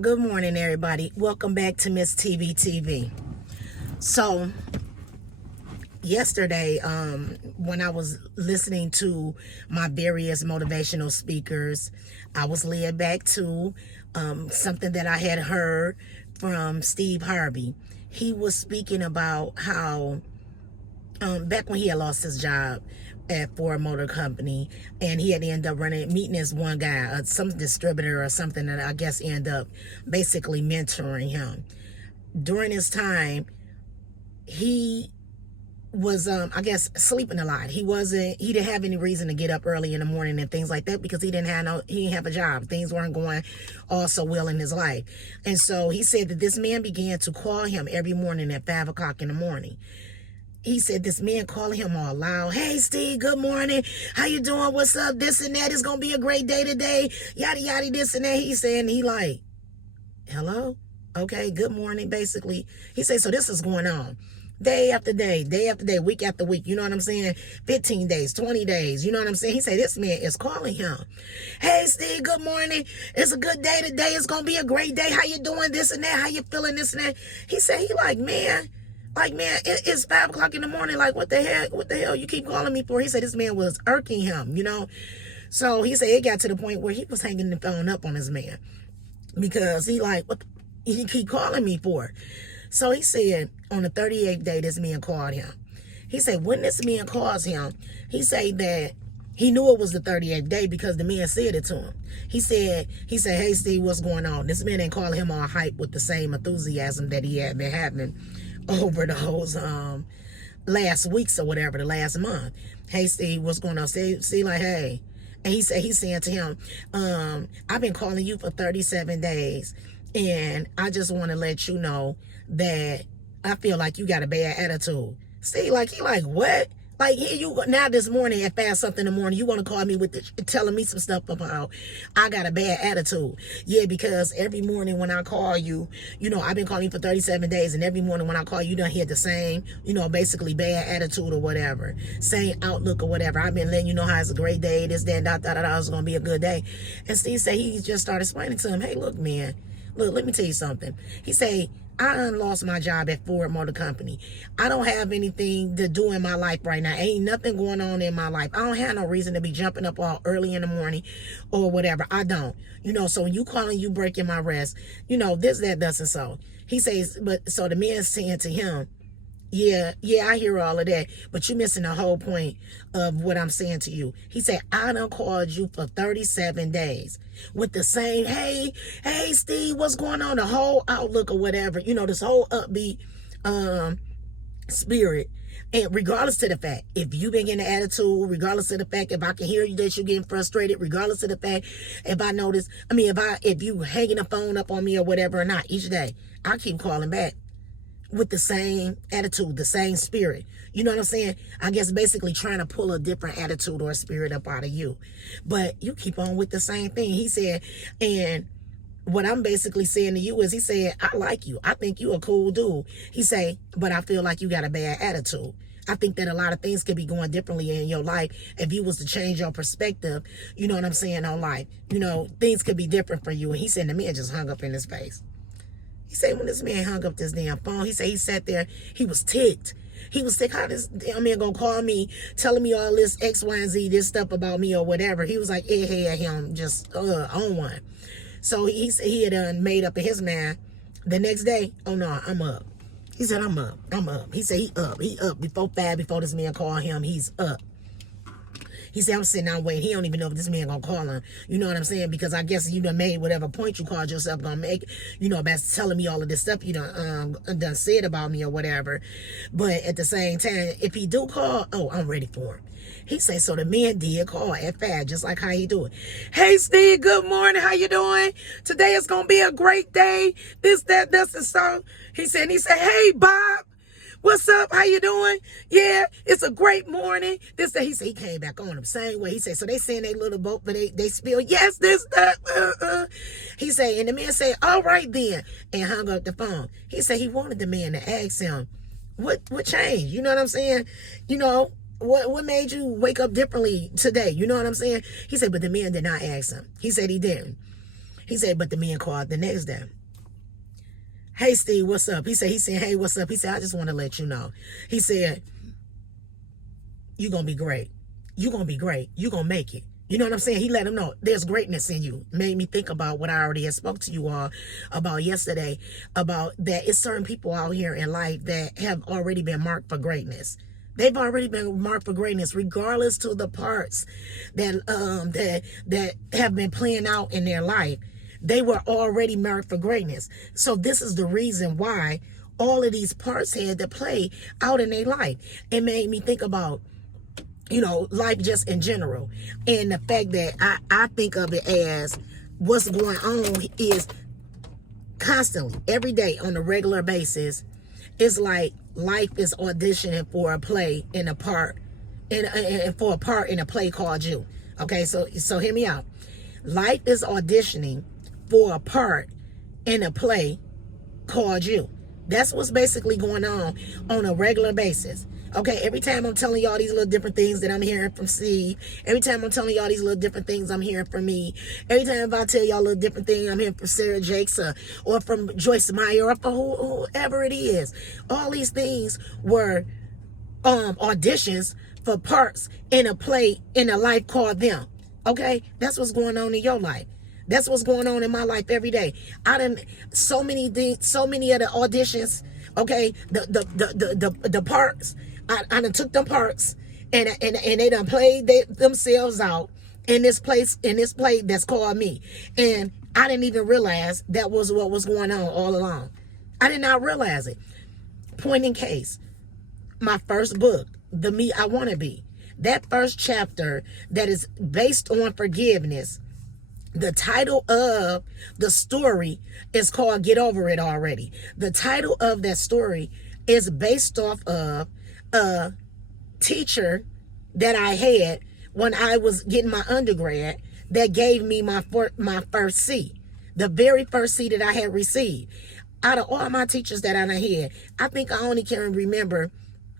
Good morning, everybody. Welcome back to Miss TBTV. So, yesterday, when I was listening to my various motivational speakers, I was led back to something that I had heard from Steve Harvey. He was speaking about how back when he had lost his job at Ford Motor Company, and he had ended up meeting this one guy, some distributor or something, that I guess ended up basically mentoring him. During his time, he was I guess sleeping a lot. He didn't have any reason to get up early in the morning and things like that, because he didn't have a job. Things weren't going all so well in his life. And so he said that this man began to call him every morning at 5 o'clock in the morning. He said this man calling him all loud. Hey, Steve, good morning. How you doing? What's up? This and that. It's going to be a great day today. Yada, yada, this and that. He said, and he like, hello? Okay, good morning, basically. He said, so this is going on. Day after day, week after week. You know what I'm saying? 15 days, 20 days. You know what I'm saying? He said, this man is calling him. Hey, Steve, good morning. It's a good day today. It's going to be a great day. How you doing? This and that. How you feeling? This and that. He said, he like, man, it's 5 o'clock in the morning. Like, what the hell you keep calling me for? He said this man was irking him, So he said it got to the point where he was hanging the phone up on his man, because he like, what he keep calling me for? So he said on the 38th day, this man called him. He said when this man calls him, he said that he knew it was the 38th day because the man said it to him. He said, hey, Steve, what's going on? This man ain't calling him all hype with the same enthusiasm that he had been having over those last weeks or whatever, the last month. Hey, Steve, what's going on? See, like, hey. And he's saying to him, I've been calling you for 37 days, and I just want to let you know that I feel like you got a bad attitude. See, like, he like, what? Like, here you go. Now this morning at 5 something in the morning, you want to call me with telling me some stuff about I got a bad attitude. Yeah, because every morning when I call you, I've been calling you for 37 days, and every morning when I call you, done hear the same, basically bad attitude or whatever, same outlook or whatever. I've been letting you know how it's a great day, this, that, it's going to be a good day. And Steve said he just started explaining to him, hey, look, man, let me tell you something. He said, I done lost my job at Ford Motor Company. I don't have anything to do in my life right now. Ain't nothing going on in my life. I don't have no reason to be jumping up all early in the morning or whatever. I don't. So when you calling, you breaking my rest. This, that, thus, and so. He says, so the man is saying to him, yeah, I hear all of that, but you're missing the whole point of what I'm saying to you. He said, I done called you for 37 days with the same, hey, Steve, what's going on? The whole outlook or whatever, this whole upbeat spirit. And regardless to the fact, if you been getting an attitude, regardless of the fact, if I can hear you that you're getting frustrated, regardless of the fact, if you hanging the phone up on me or whatever or not, each day, I keep calling back with the same attitude, the same spirit. You know what I'm saying? I guess basically trying to pull a different attitude or spirit up out of you. But you keep on with the same thing. He said, and what I'm basically saying to you is, he said, I like you. I think you a cool dude. He said, but I feel like you got a bad attitude. I think that a lot of things could be going differently in your life if you was to change your perspective, you know what I'm saying, on life. Things could be different for you. And he said, the man just hung up in his face. He said when this man hung up this damn phone, he said he sat there, he was ticked. He was ticked, how this damn man gonna call me, telling me all this X, Y, and Z, this stuff about me or whatever. He was like, had him just on one. So he had made up in his mind the next day, oh no, I'm up. He said, I'm up. He said he up. Before this man called him, he's up. He said, I'm sitting down waiting. He don't even know if this man gonna call him. You know what I'm saying? Because I guess you done made whatever point you called yourself gonna make, about telling me all of this stuff you done said about me or whatever. But at the same time, if he do call, I'm ready for him. He said, so the man did call at 5, just like how he do it. Hey, Steve, good morning. How you doing? Today is going to be a great day. This, that, and so. He said, hey, Bob. What's up? How you doing? Yeah, it's a great morning. This, that. He said he came back on him same way. He said, so they saying they little boat, but they spill. Yes, this, that. He said, and the man said, all right then, and hung up the phone. He said he wanted the man to ask him, what changed? You know what I'm saying? What made you wake up differently today? You know what I'm saying? He said, but the man did not ask him. He said he didn't. He said, but the man called the next day. Hey, Steve, what's up? He said, hey, what's up? He said, I just want to let you know. He said, you're going to be great. You're going to be great. You're going to make it. You know what I'm saying? He let him know there's greatness in you. Made me think about what I already had spoke to you all about yesterday, about that it's certain people out here in life that have already been marked for greatness. They've already been marked for greatness, regardless to the parts that have been playing out in their life. They were already marked for greatness. So this is the reason why all of these parts had to play out in their life. It made me think about, life just in general. And the fact that I think of it as what's going on is constantly, every day on a regular basis. It's like life is auditioning for a play in a part, and for a part in a play called you. Okay, so hear me out. Life is auditioning for a part in a play called you. That's what's basically going on a regular basis. Okay, every time I'm telling y'all these little different things that I'm hearing from Steve, every time I'm telling y'all these little different things I'm hearing from me, every time I tell y'all a little different thing I'm hearing from Sarah Jakes or from Joyce Meyer or from whoever it is, all these things were auditions for parts in a play in a life called them. Okay, that's what's going on in your life. That's what's going on in my life every day. So many of the auditions. Okay, the parts. I done took them parts and they done played themselves out in this play that's called me. And I didn't even realize that was what was going on all along. I did not realize it. Point in case, my first book, The Me I Want to Be, that first chapter that is based on forgiveness, the title of the story is called Get Over It Already. The title of that story is based off of a teacher that I had when I was getting my undergrad that gave me my first C, the very first C that I had received. Out of all my teachers that I had, I think I only can remember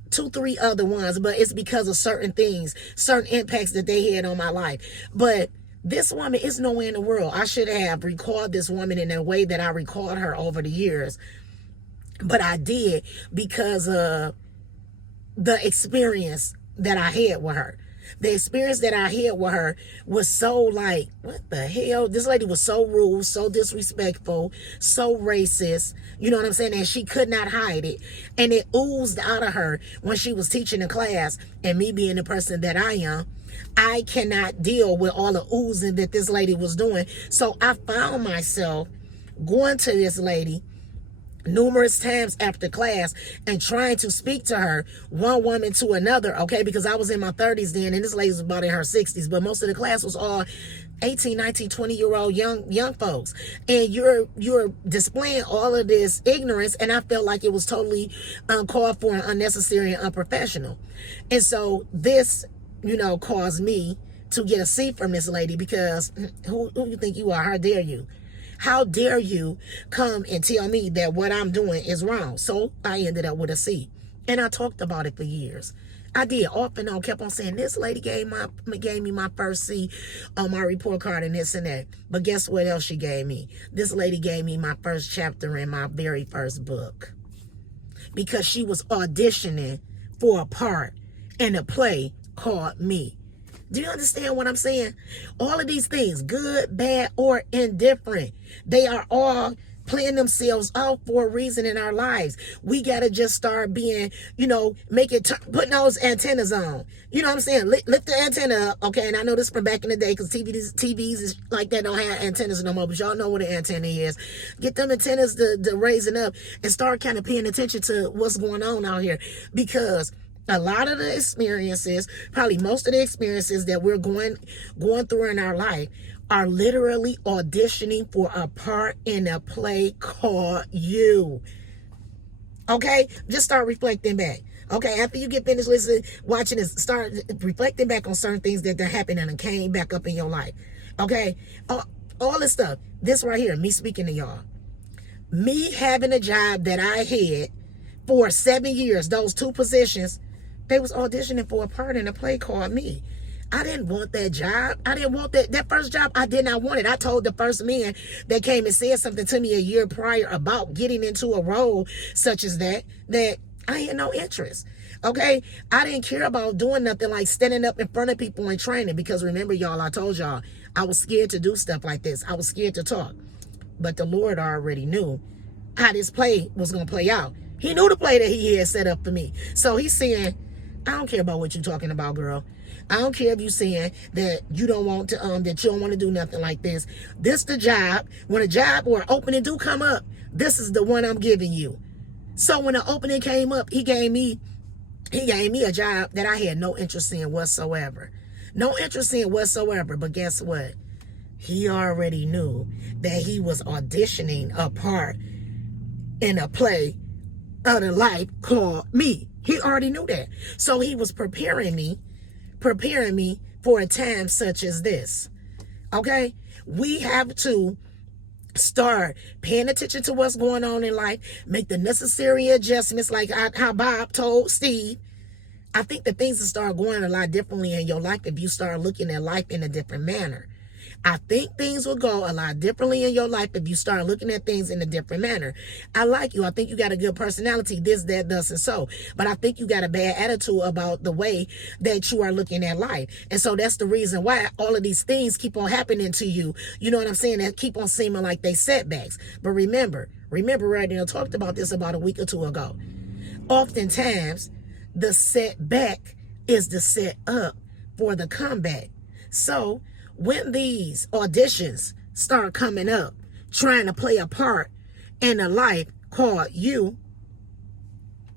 2-3 other ones, but it's because of certain things, certain impacts that they had on my life. But this woman is nowhere in the world. I should have recalled this woman in a way that I recalled her over the years. But I did because of the experience that I had with her. The experience that I had with her was so like, what the hell? This lady was so rude, so disrespectful, so racist. You know what I'm saying? And she could not hide it. And it oozed out of her when she was teaching the class. And me being the person that I am, I cannot deal with all the oozing that this lady was doing. So I found myself going to this lady numerous times after class and trying to speak to her, one woman to another, okay, because I was in my 30s then and this lady was about in her 60s, but most of the class was all 18, 19, 20-year-old young folks. And you're displaying all of this ignorance, and I felt like it was totally uncalled for and unnecessary and unprofessional. And so this, caused me to get a C from this lady because who you think you are? How dare you? How dare you come and tell me that what I'm doing is wrong? So I ended up with a C. And I talked about it for years. I did, off and on, kept on saying, this lady gave me my first C on my report card and this and that. But guess what else she gave me? This lady gave me my first chapter in my very first book. Because she was auditioning for a part in a play called Me. Do you understand what I'm saying? All of these things, good, bad, or indifferent, they are all playing themselves out for a reason in our lives. We got to just start being, putting those antennas on. You know what I'm saying? Lift the antenna up, okay? And I know this from back in the day because TVs is like that don't have antennas no more, but y'all know what an antenna is. Get them antennas to raising up and start kind of paying attention to what's going on out here, because a lot of the experiences, probably most of the experiences that we're going through in our life are literally auditioning for a part in a play called you. Okay? Just start reflecting back. Okay? After you get finished watching this, start reflecting back on certain things that happened and came back up in your life. Okay? All this stuff. This right here, me speaking to y'all. Me having a job that I had for 7 years, those 2 positions, they was auditioning for a part in a play called Me. I didn't want that job. I didn't want that first job. I did not want it. I told the first man that came and said something to me a year prior about getting into a role such as that I had no interest. Okay, I didn't care about doing nothing like standing up in front of people and training, because remember, y'all, I told y'all I was scared to do stuff like this. I was scared to talk. But the Lord already knew how this play was going to play out. He knew the play that he had set up for me. So he's saying, I don't care about what you're talking about, girl. I don't care if you're saying that you don't want to, that you don't want to do nothing like this. This the job. When a job or an opening do come up, this is the one I'm giving you. So when the opening came up, he gave me a job that I had no interest in whatsoever. No interest in whatsoever. But guess what? He already knew that he was auditioning a part in a play of the life called me. He already knew that. So he was preparing me for a time such as this. Okay? We have to start paying attention to what's going on in life, make the necessary adjustments, like how Bob told Steve. I think that things will start going a lot differently in your life if you start looking at life in a different manner. I think things will go a lot differently in your life if you start looking at things in a different manner. I like you. I think you got a good personality, this, that, thus, and so. But I think you got a bad attitude about the way that you are looking at life. And so that's the reason why all of these things keep on happening to you. You know what I'm saying? That keep on seeming like they setbacks. But remember, right now, I talked about this about a week or two ago. Oftentimes, the setback is the set up for the comeback. So when these auditions start coming up, trying to play a part in a life called you,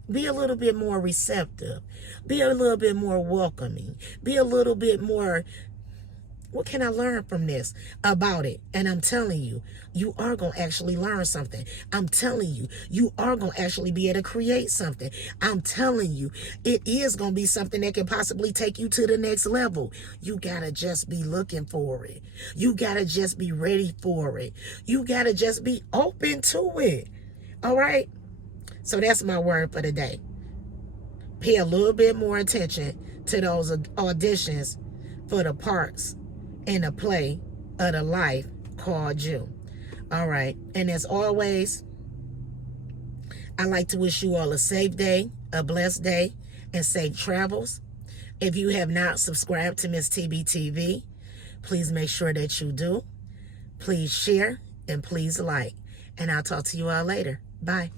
be a little bit more receptive. Be a little bit more welcoming. Be a little bit more, what can I learn from this about it? And I'm telling you, you are going to actually learn something. I'm telling you, you are going to actually be able to create something. I'm telling you, it is going to be something that can possibly take you to the next level. You got to just be looking for it. You got to just be ready for it. You got to just be open to it. All right? So that's my word for the day. Pay a little bit more attention to those auditions for the parts in a play of the life called you. All right. And as always, I like to wish you all a safe day, a blessed day, and safe travels. If you have not subscribed to Miss TBTV, please make sure that you do. Please share and please like. And I'll talk to you all later. Bye.